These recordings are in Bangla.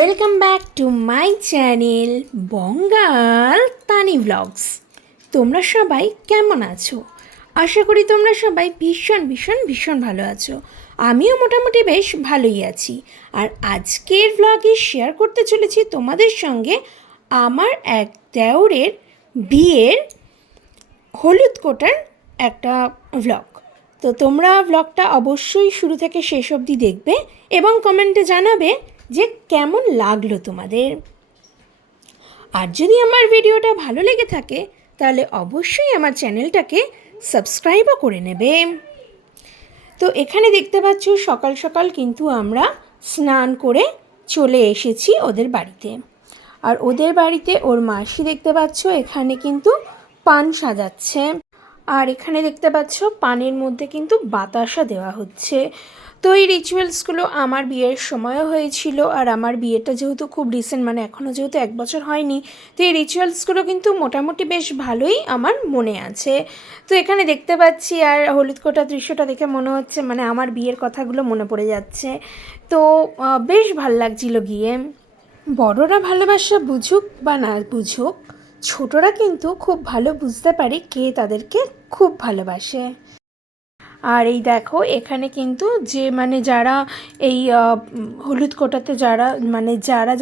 Welcome back to my channel Bangal Tani vlogs. তোমরা সবাই কেমন আছো? আশা করি তোমরা সবাই ভীষণ ভালো আছো। আমিও মোটামুটি বেশ ভালোই আছি। আর আজকের ব্লগে শেয়ার করতে চলেছি তোমাদের সঙ্গে আমার এক দেওরের বিয়ের হলুদ কোটার একটা ব্লগ। তো তোমরা ব্লগটা অবশ্যই শুরু থেকে শেষ অবধি দেখবে এবং কমেন্টে জানাবে যে কেমন লাগলো তোমাদের। আর যদি আমার ভিডিওটা ভালো লেগে থাকে তাহলে অবশ্যই আমার চ্যানেলটাকে সাবস্ক্রাইবও করে নেবে। তো এখানে দেখতে পাচ্ছ সকাল সকাল কিন্তু আমরা স্নান করে চলে এসেছি ওদের বাড়িতে। আর ওদের বাড়িতে ওর মাসি দেখতে পাচ্ছ এখানে কিন্তু পান সাজাচ্ছে। আর এখানে দেখতে পাচ্ছ পানের মধ্যে কিন্তু বাতাসা দেওয়া হচ্ছে। তো এই রিচুয়ালসগুলো আমার বিয়ের সময়ও হয়েছিল। আর আমার বিয়েটা যেহেতু খুব রিসেন্ট, মানে এখনও যেহেতু 1 বছর হয়নি, তো এই রিচুয়ালসগুলো কিন্তু মোটামুটি বেশ ভালোই আমার মনে আছে। তো এখানে দেখতে পাচ্ছি আর হলুদ কোটা দৃশ্যটা দেখে মনে হচ্ছে মানে আমার বিয়ের কথাগুলো মনে পড়ে যাচ্ছে। তো বেশ ভাল লাগছিল গিয়ে। বড়রা ভালোবাসা বুঝুক বা না বুঝুক, ছোটরা কিন্তু খুব ভালো বুঝতে পারে কে তাদেরকে খুব ভালোবাসে। আর এই দেখো এখানে কিন্তু যে মানে যারা এই হলুদ কোটাতে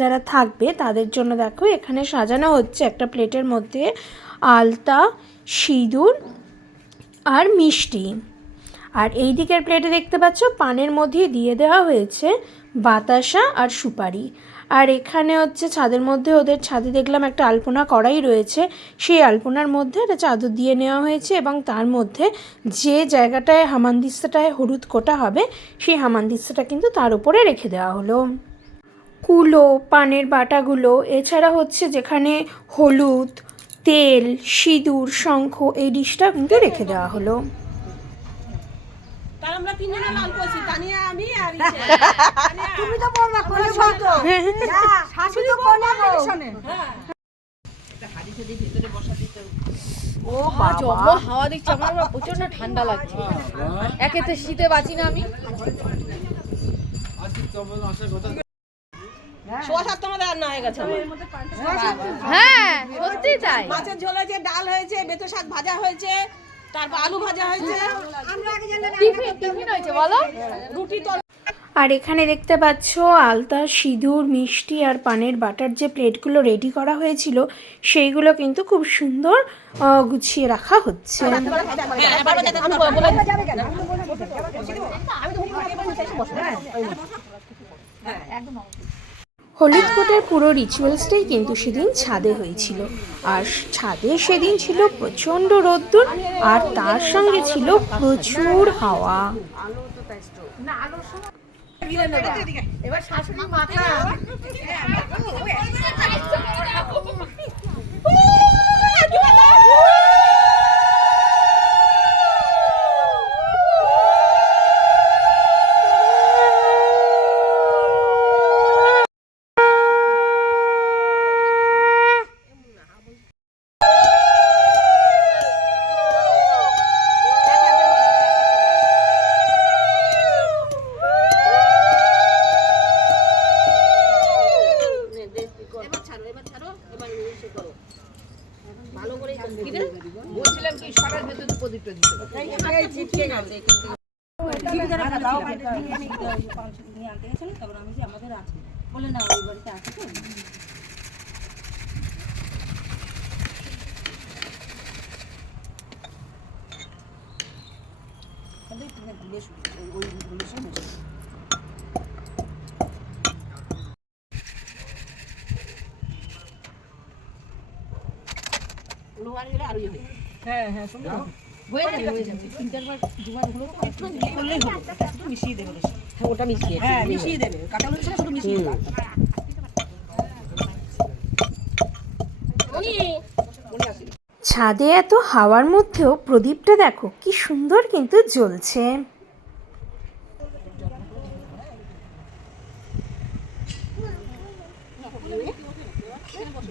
যারা থাকবে তাদের জন্য দেখো এখানে সাজানো হচ্ছে একটা প্লেটের মধ্যে আলতা, সিঁদুর আর মিষ্টি। আর এই দিকের প্লেটে দেখতে পাচ্ছ পানের মধ্যে দিয়ে দেওয়া হয়েছে বাতাসা আর সুপারি। আর এখানে হচ্ছে ছাদের মধ্যে, ওদের ছাদে দেখলাম একটা আলপনা করাই রয়েছে, সেই আলপনার মধ্যে একটা চাদর দিয়ে নেওয়া হয়েছে এবং তার মধ্যে যে জায়গাটায় হামানদিস্তাটায় হলুদ কোটা হবে সেই হামানদিস্তাটা কিন্তু তার উপরে রেখে দেওয়া হলো। কুলো, পানের বাটাগুলো, এছাড়া হচ্ছে যেখানে হলুদ, তেল, সিঁদুর, শঙ্খ, এই ডিশটা কিন্তু রেখে দেওয়া হলো। আমরা তিনজনে লাল করেছি, তানিয়া, আমি আর তুমি তো বল না কোন শব্দ না শাশুড়ি কোন শুনে এটা হাড়ি থেকে ভিতরে বসা দিতে। ও বাবা জম্মো হাওয়া দিচ্ছে, আমার প্রচন্ড ঠান্ডা লাগছে। একেতে শীতে বাঁচি না আমি। সোয়া 7 আমাদের রান্না হয়ে গেছে। হ্যাঁ সত্যি তাই। মাছের ঝোল হয়েছে, ডাল হয়েছে, বেতো শাক ভাজা হয়েছে, তারপর আলু ভাজা হয়েছে, টিফিন হয়েছে বলো, রুটি তল। আর এখানে দেখতে পাচ্ছ আলতা, সিঁদুর, মিষ্টি আর পানের বাটার যে প্লেটগুলো রেডি করা হয়েছিল সেইগুলো কিন্তু খুব সুন্দর গুছিয়ে রাখা হচ্ছে। হলুদ কোটার পুরো রিচুয়ালসটাই কিন্তু সেদিন ছাদে হয়েছিল। আর ছাদে সেদিন ছিল প্রচণ্ড রোদ্দুর আর তার সঙ্গে ছিল প্রচুর হাওয়া। এবার শাশুড়ি মাথা বলছিলাম কি সবার ভেতর প্রদীপটা দিতে বলে না ওই বাড়িতে আছে তো হ্যাঁ হ্যাঁ সুন্দর হয়ে যাবে। তিনবার দুবার হলো তো একটু দিয়ে করলেই হলো। একটু মিশিয়ে দেবে, ওটা মিশিয়ে, হ্যাঁ মিশিয়ে দেবে, কাঁচা লঙ্কা শুধু মিশিয়ে দেবে। ছাদে এত হাওয়ার মধ্যেও প্রদীপটা দেখো কি সুন্দর কিন্তু জ্বলছে।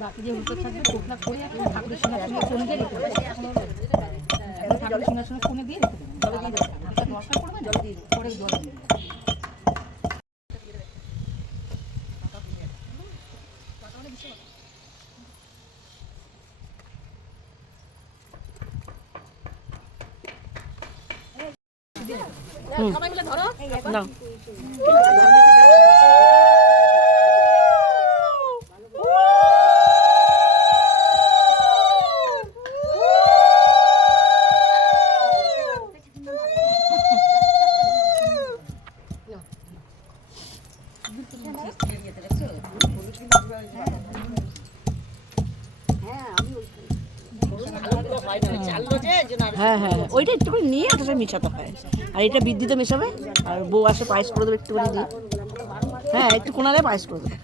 বাকি যে উল্টো থাকবে টোকলা করে ঠাকুরের সিংহাসনে চলে দিয়ে রেখে দেবে। ঠাকুরের সিংহাসনে কোণে দিয়ে রেখে দেবে, জলে দিয়ে দেবে, ওটা রসা করবে, জলে দিয়ে দেবে, পরে জল দিয়ে দেবে। সবাই মিলে ধরো নাও হ্যাঁ হ্যাঁ ওইটা একটু করে নিয়ে ওটা মেশাতে হয় আর এটা বৃদ্ধিতে মেশাবে আর বউ আসে পায়েস করে দেবে একটু করে দিয়ে হ্যাঁ একটু কোনারে পায়েস করে দেবে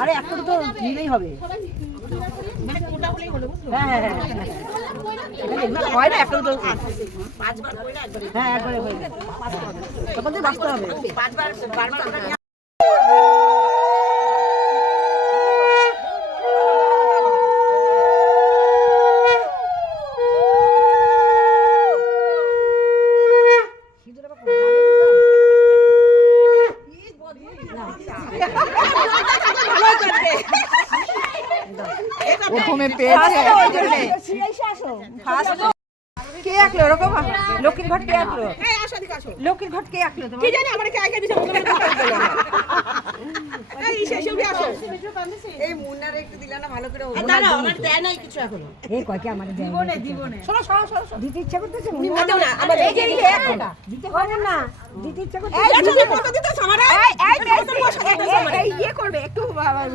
আরে একটা তো নিলেই হবে হ্যাঁ হ্যাঁ হ্যাঁ হয় না একটা তো হ্যাঁ একবারে হয়ে যাবে তখন তো বাঁচতে হবে প্রথমে পেয়েছে কে আঁকলো ওরকম লক্ষ্মীর ঘট কে আঁকলো লক্ষ্মীর ঘট কে আঁকলো তোমার জানি আমার কে আগে দিছে এই শেষে আসো এই মুন্নারে একটু দিলা না ভালো করে না না আমার দেয় নাই কিছু এখনো এই কয় কি আমার জীবনে শোনো শোনো শোনো দিতে ইচ্ছা করতেছে দাও না আমার এই যে দিতে হবে না দিতে ইচ্ছা করতেছে এই তুমি কত দিতেছ আমারে এই ইয়ে করবে একটু বাবারে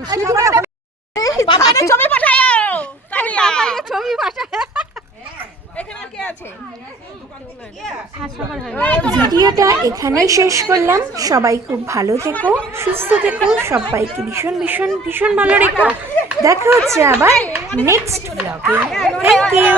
ছবি পাঠায়ো বাবারে ছবি পাঠায় এখানে কে আছে ভিডিওটা এখানেই শেষ করলাম। সবাই খুব ভালো থেকো, সুস্থ থেকো, সবাইকে ভীষণ ভীষণ ভীষণ ভালো রেখো। দেখা হচ্ছে আবার নেক্সট ব্লগে। Thank you.